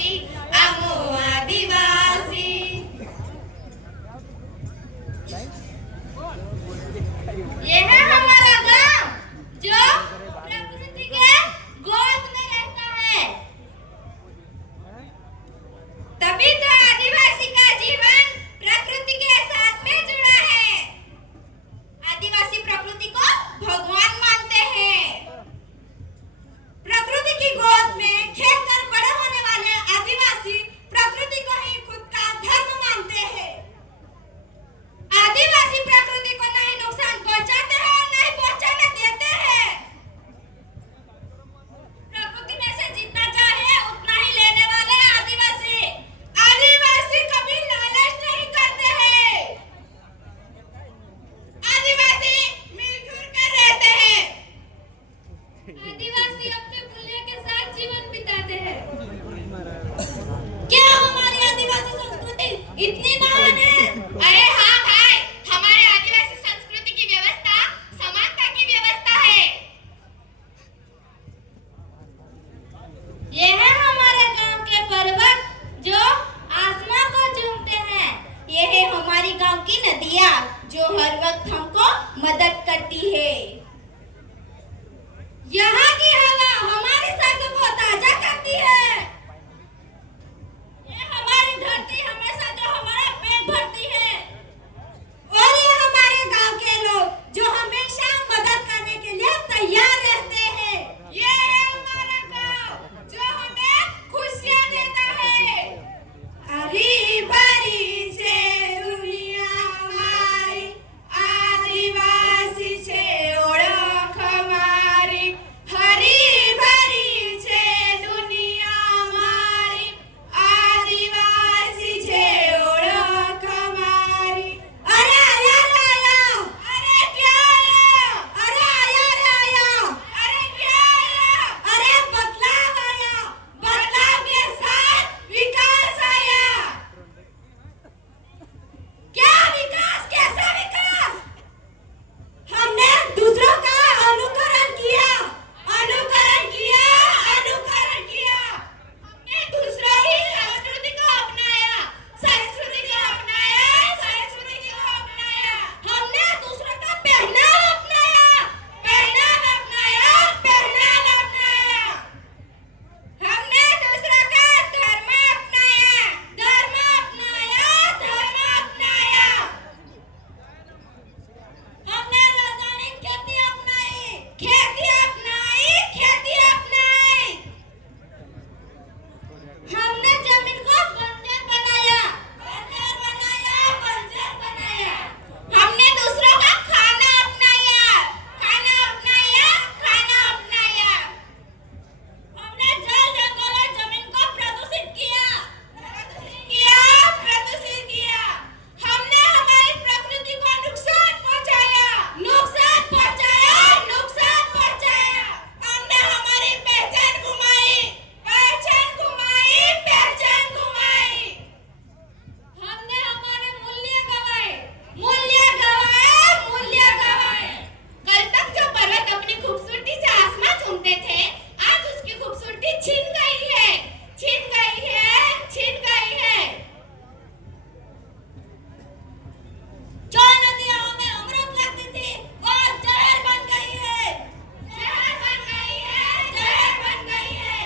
संस्कृति आमो आदिवासी। ये है हमारा गांव जो प्रकृति के गोद में रहता है। तभी तो आदिवासी का जीवन प्रकृति के साथ में जुड़ा है। आदिवासी प्रकृति को भगवान मानते हैं। प्रकृति की गोद में खेलकर बड़े होने वाले आदिवासी प्रकृति को ही खुद का धर्म मानते हैं। आदिवासी प्रकृति को नहीं नुकसान पहुंचाते हैं और नहीं पहुंचाने देते हैं। प्रकृति में से जितना चाहे उतना ही लेने वाले आदिवासी। आदिवासी कभी लालच नहीं करते हैं। आदिवासी मिलजुल कर रहते हैं। आदिवासी अपने मूल्य के साथ जीवन बिताते हैं। क्या हमारी आदिवासी संस्कृति इतनी महान है? अरे हाँ भाई, हमारे आदिवासी संस्कृति की व्यवस्था समानता की व्यवस्था है। ये है हमारे गांव के पर्वत जो आसमां को चूमते हैं। ये है हमारी गांव की नदियां जो हर वक्त हमको मदद करती है। यहाँ की हवा हमारी सांसों को ताजा करती है। ये हमारी धरती हमेशा जो हमारा पेट भरती है। और ये हमारे गांव के लोग जो हमेशा मदद करने के लिए तैयार रहते हैं। ये है हमारा गांव जो हमें खुशियां देता है। हरी भरी से दुनिया हमारी, आदिवासी से ओळख हमारी। हरी भरी से दुनिया हमारी, आदिवासी से ओळख हमारी। अरे आया रे आया, अरे क्या आया, अरे आया रे आया, अरे क्या आया, अरे बदलाव आया, बदलाव के साथ विकास आया। क्या विकास? कैसा विकास? हमने दूसरों का अनुकरण किया, अनुकरण किया, अनुकरण किया। हमने दूसरों की संस्कृति को अपनाया, संस्कृति को अपनाया, संस्कृति को अपनाया। हमने दूसरों का पहनावा अपनाया, पहनावा अपनाया, पहनावा अपनाया। हमने दूसरों का धर्म अपनाया, धर्म अपनाया, धर्म अपनाया। हमने रासायनिक खेती अपनाई, खेती अपनाई, खेती अपनाई। हमने जमीन को बंजर बनाया, बंजर बनाया, बंजर बनाया। हमने दूसरों का खाना अपनाया, खाना अपनाया, खाना अपनाया। हमने जल, जंगल और जमीन को प्रदूषित किया, प्रदूषित किया, प्रदूषित किया। हमने हमारी प्रकृति को नुकसान पहुंचाया, नुकसान पहुंचाया, नुकसान पहुंचाया। हमने हमारी पहचान घुमाई, पहचान घुमाई, पहचान घुमाई। हमने हमारे मूल्य गवाए, मूल्य गवाए, मूल्य गवाए। कल तक जो पर्वत अपनी खूबसूरती से आसमान चूमते थे, आज उसकी खूबसूरती छिन गई है, छिन गई है, छिन गई है। जो नदियां हमें अमृत लगती थी, वो जहर बन गई है, जहर बन गई है, जहर बन गई है।